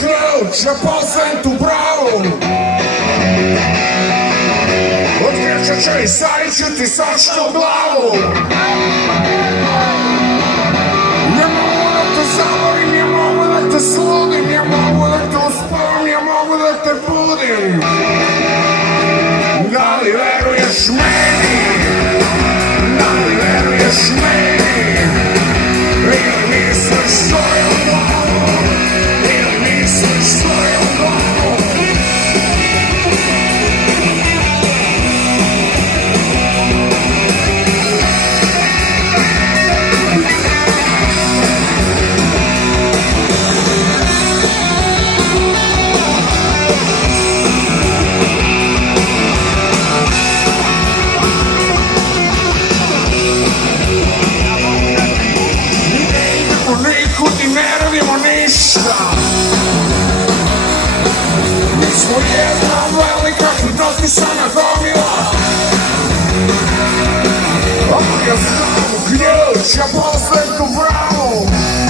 ključ, ja poznajem tu bravu. Odvječat ću i stavit ću ti svašta u glavu. Ja mogu da te zamorim, ja mogu da te sludim, ja mogu da te uspavam, ja mogu da te budim. Da li veruješ meni? Da li veruješ meni? Ili misliš svojom glavom? Ili misliš svojom glavom? Ne radimo ništa. Mi smo jedna velika hipnotisana gomila